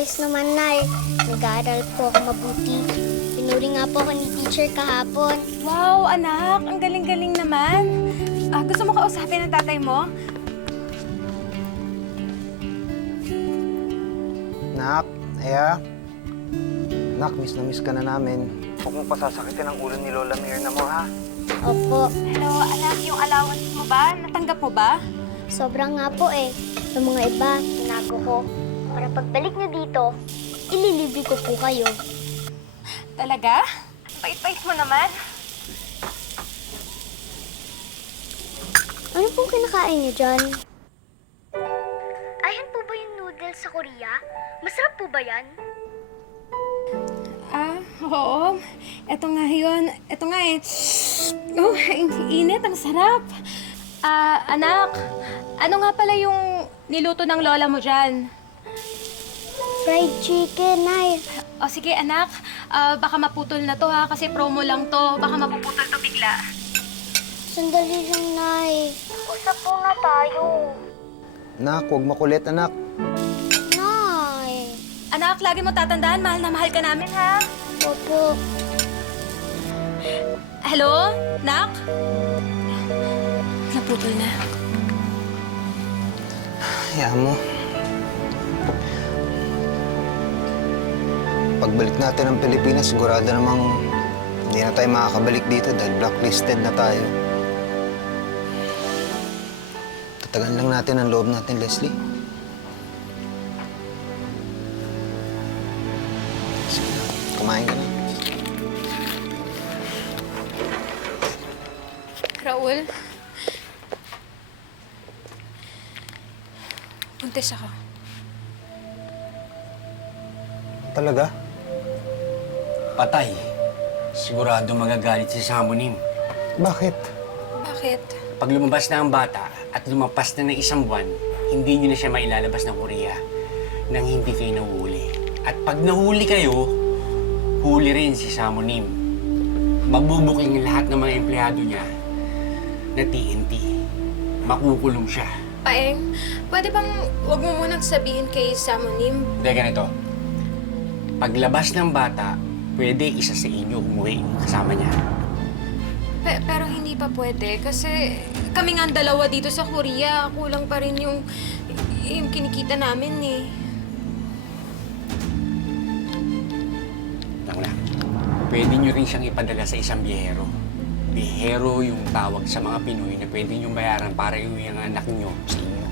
Ayos naman, Nay. Nag-aaral po ako mabuti. Pinuri nga po ako ni teacher kahapon. Wow, anak! Ang galing-galing naman. Gusto mo kausapin ang tatay mo? Nak, Aya. Nak, miss na miss ka na namin. Huwag mong pasasakitin ang ulo ni Lola Mirna mo, ha? Opo, Hello, anak. Yung allowance mo ba? Natanggap mo ba? sobra nga po eh. Sa mga iba, tinago ko. Para pagbalik niyo dito, ililibre ko po kayo. Talaga? Bait-bait mo naman. Ano pong kinakain niyo dyan? Ayan po ba yung noodles sa Korea? Masarap po ba yan? Oo. Ito nga yun. Ito nga eh. Oh, init. Ang sarap. Anak. Ano nga pala yung niluto ng lola mo dyan? Fried chicken, Nay. O sige, anak. Baka maputol na to ha, kasi promo lang to. Baka mapuputol to bigla. Sandali lang, Nay. Usap po na tayo. Nak, huwag makulit, anak. Nay. Anak, lagi mo tatandaan, mahal na mahal ka namin ha. Opo. Hello? Nak? Naputol na. Hayaan mo. Pagbalik natin ng Pilipinas, sigurado namang hindi na tayo makakabalik dito dahil blacklisted na tayo. Tatagan lang natin ang loob natin, Leslie. Sige na, kumain ka na. Raul? Buntis ako. Talaga? Patay. Sigurado magagalit si Samonim. Bakit? Bakit? Pag lumabas na ang bata at lumapas na ng isang buwan, hindi nyo na siya mailalabas ng Korea nang hindi kayo nahuhuli. At pag nahuli kayo, huli rin si Samonim. Magbubuking lahat ng mga empleyado niya na TNT. Makukulong siya. Paeng, pwede bang huwag mo munang sabihin kay Samonim? Hindi, ganito. Paglabas ng bata, pwede isa sa inyo umuwi kasama niya. Pero hindi pa pwede kasi kami nga ang dalawa dito sa Korea. Kulang pa rin yung kinikita namin eh. Lang na. Pwede nyo rin siyang ipadala sa isang biyahero. Biyahero yung tawag sa mga Pinoy na pwede nyo bayaran para iuwi ang anak nyo sa inyo.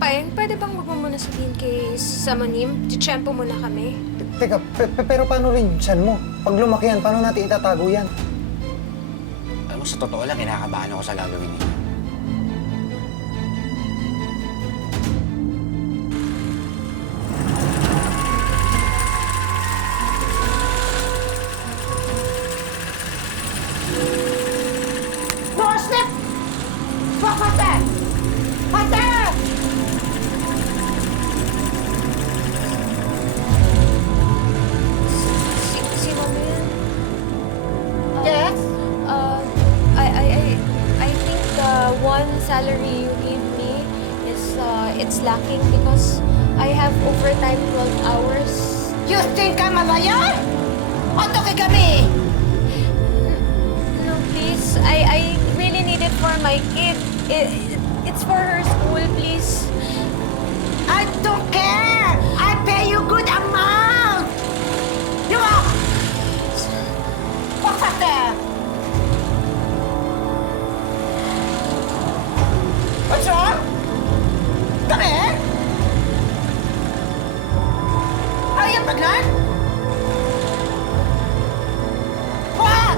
Paeng, pwede bang huwag mo muna sabihin kay Samonim? Titsyempo muna kami. Teka, pero paano rin yung tiyan mo? Pag lumaki yan, paano natin itatago yan? Alam mo, sa totoo lang, kinakabahan ako sa gagawin niyo. Doorstep! Pakate! Pate! Sino mo yun? Yes? I think the one salary you gave me is, it's lacking because I have overtime 12 hours. You think I'm a liar? Ato kay kami! No, please. I really need it for my kid. It's for her school, please. I don't care! I pay you good amount! You are... Pakate! What's wrong? Come here! Are you pregnant? What?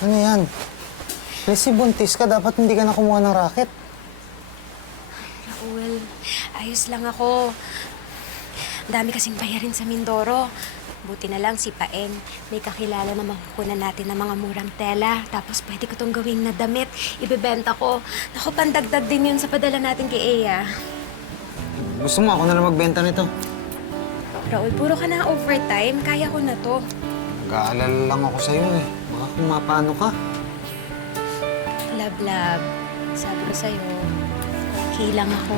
Ano yan? Leslie, buntis ka. Dapat hindi ka na kumuha ng racket. Raul, ayos lang ako. Ang dami kasing bayarin sa Mindoro. Buti na lang si Paeng. May kakilala na makukunan natin ng mga murang tela. Tapos pwede ko itong gawing na damit. Ibebenta ko. Naku, pandagdag din yun sa padala natin kay Eya. Gusto mo ako na lang magbenta nito? Raul, puro ka na overtime. Kaya ko na to. Nag-aalala lang ako sa'yo eh. Baka kung mapano ka. Love. Sabi ko sa'yo, okay lang ako.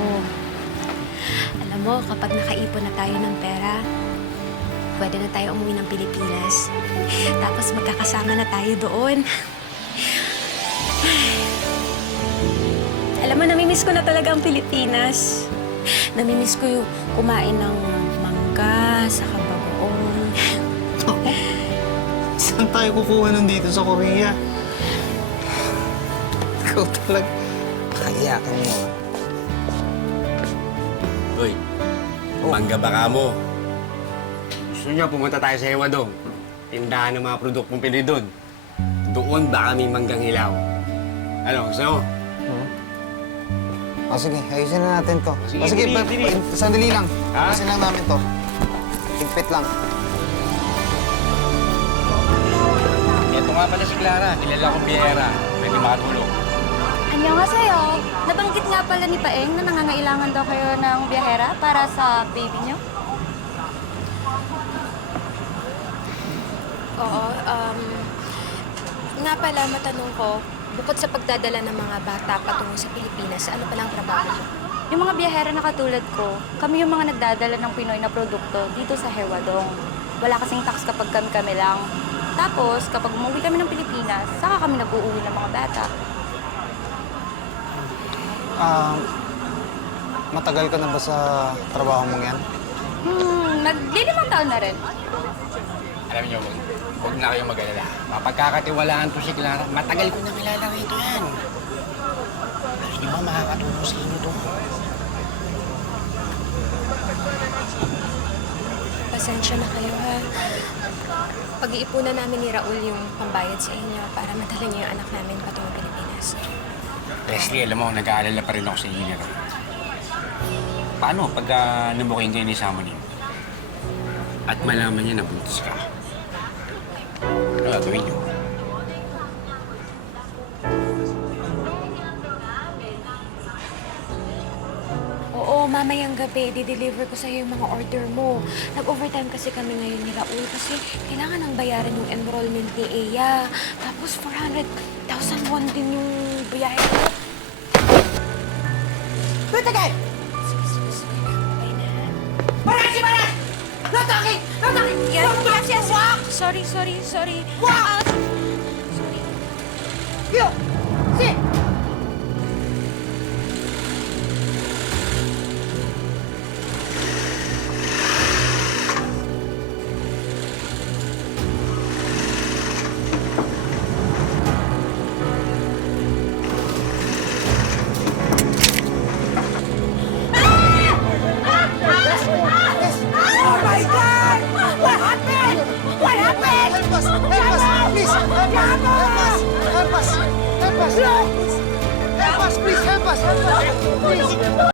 Alam mo, kapag nakaipon na tayo ng pera, pwede na tayo umuwi ng Pilipinas. Tapos magkakasama na tayo doon. Alam mo, namimiss ko na talaga ang Pilipinas. Namimiss ko yung kumain ng mangga sa bagoong. Saan tayo kukuha nun dito sa Korea? Ikaw talaga. Kakayakan mo. Uy, mangga baka mo. Gusto niyo pumunta tayo sa Hewadong? Tindahan ng mga produktong Pinoy doon. Doon baka may manggang hilaw. Ano, gusto mo? O sige, ayusin na natin to. Sige, O sige, dili. sandali lang. Ha? Ayusin lang namin to. Higpit lang. Ito nga pala si Clara. Kilala kong biyera. Pwede makatulong. Annyeonghaseyo. Nabanggit nga pala ni Paeng na nangangailangan daw kayo ng biyahera para sa baby niyo. Oo, nga pala matanong ko, bukod sa pagdadala ng mga bata patungo sa Pilipinas, ano palang trabaho mo? Yung mga biyahera na katulad ko, kami yung mga nagdadala ng Pinoy na produkto dito sa Hewadong. Wala kasing tax kapag kami lang. Tapos, kapag umuwi kami ng Pilipinas, saka kami nag-uuwi ng mga bata. Matagal ka na ba sa trabaho mong yan? Magli-limang taon na rin. Alam niyo, huwag na kayong mag-alala. Mapagkakatiwalaan to si Clara. Matagal ko na kilala rito yan. Hindi ba makakatulong sa inyo to? Pasensya na kayo, ha? Pag-iipunan namin ni Raul yung pambayad sa inyo para madala niyo yung anak namin patungo Pilipinas. Leslie, alam mo, nag-aalala pa rin ako sa inyo ni Raul. Paano pag namuking kayo ni Samonin? At malaman niya na buntis ka? Ano gagawin niyo? Oo, mamayang gabi, di-deliver ko sa'yo yung mga order mo. Nag-overtime kasi kami ngayon ni Raul kasi kailangan ng bayaran yung enrollment ni Eya. Tapos 400,000 won din yung biyahe ko. Wait again! Bye na. Maras! No talking! No talking! Yes. Walk! Sorry. Walk! Sorry. You! Sit! Oh my God! What happened? What happened? Help us! Help us! Please! Help us! Help us! Help us! Help us! Help us! Please! Help us! Help us! Please!